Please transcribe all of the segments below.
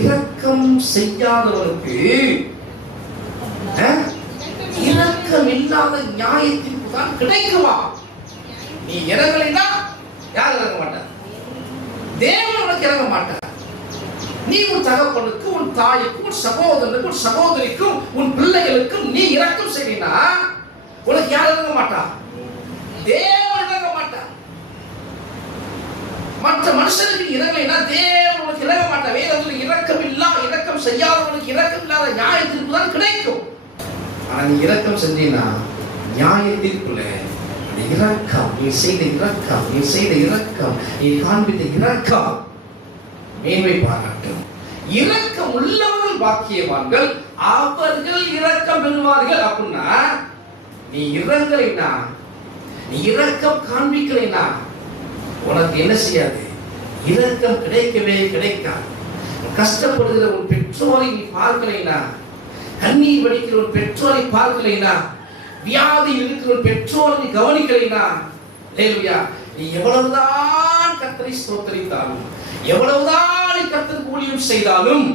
இரக்கம் செய்யாதவனுக்கு இரக்கம் இல்லாத நியாயத்திற்கு தான் கிடைக்குமா? நீ இறங்கலைன்னா யார் இறங்க மாட்டார்? தேவன் உனக்கு இறங்க மாட்டார். நீ உன் தகப்பனுக்கு, உன் தாய்க்கும், உன் சகோதரனுக்கும், உன் சகோதரிக்கும், உன் பிள்ளைகளுக்கும் நீ இரக்கம் செய்யினா உனக்கு யார் இறங்க மாட்டா? தேவன் இறங்க மாட்டார். மற்ற மனுஷனுக்கு இறங்கலைன்னா தேவன் உனக்கு இறங்க மாட்டார். வேதத்தில் இரக்கம் செய்யாதவனுக்கு இரக்கம் இல்லாத நியாயத்திற்கு தான் கிடைக்கும். ஆனா நீ இரக்கம் செஞ்சீனா நியாயத்திற்குள்ள இரக்கம், நீ செய்த இரக்கம், நீ காண்பித்த இரக்கம் மேன்மை பாராட்டும். இரக்கம் உள்ளவர்கள் பாக்கியவான்கள், அவர்கள் இரக்கம் பெறுவார்கள். அப்படின்னா நீ இறங்கலைன்னா, நீ இரக்கம் காண்பிக்கலைன்னா உனக்கு என்ன செய்யாது? இரக்கம் கிடைக்காது. கஷ்டப்படுகிற உன் பெற்றோரை நீ பார்க்கலைன்னா, கண்ணீர் வடிக்கிற உன் பெற்றோரை பார்க்கலைன்னா, வியாதியில் இருக்கிற ஒரு பெற்றோரை நீ கவனிக்கலைன்னா, நீ எவ்வளவுதான் கர்த்தரை ஸ்தோத்திரித்தாலும், எவ்வளவுதான் கர்த்தருக்கு ஊழியம் செய்தாலும்,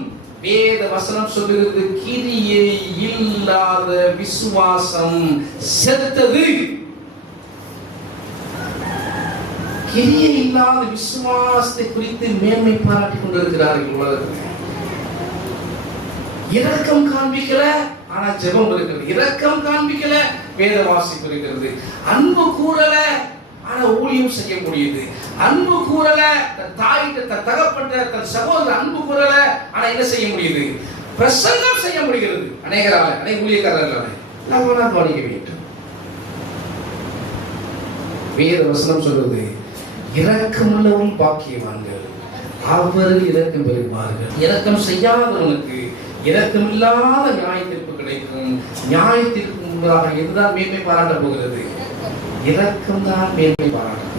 வேத வசனம் சொல்லுகிறது, கிரியை இல்லாத விசுவாசம் செத்தது. கிரியை இல்லாத விசுவாசத்தை குறித்து மேன்மை பாராட்டிக் கொண்டிருக்கிறார்கள் உலகத்தில். இரக்கம் காண்பிக்கல, ஆனா ஜெபம் இருக்கிறது. இரக்கம் காண்பிக்கல, வேத வாசிப்பு இருக்கிறது. அன்பு கூறல, ஆனா ஊழியம் செய்ய முடியுது. அன்பு கூறல, தன் தாயிட்ட, தன் தகப்பன்ற, தன் சகோதரர் அன்பு கூறல, ஆனா என்ன செய்ய முடியுது? பிரசங்கம் செய்ய முடிகிறது. அநேக ஊழியக்காரர்கள் நம்ம கவனிக்க வேண்டும். வேத வசனம் சொல்றது, இரக்கமுள்ளவன் பாக்கியவான்கள், அவர்கள் இரக்கம் பெறுவார்கள். இரக்கம் செய்யாதவனுக்கு இரக்கமில்லாத நியாயத்திற்கு கிடைக்கும். நியாயத்திற்கு முன்பதாக எதுதான் மேன்மை பாராட்ட போகிறது? இரக்கம் தான் மேன்மை பாராட்ட.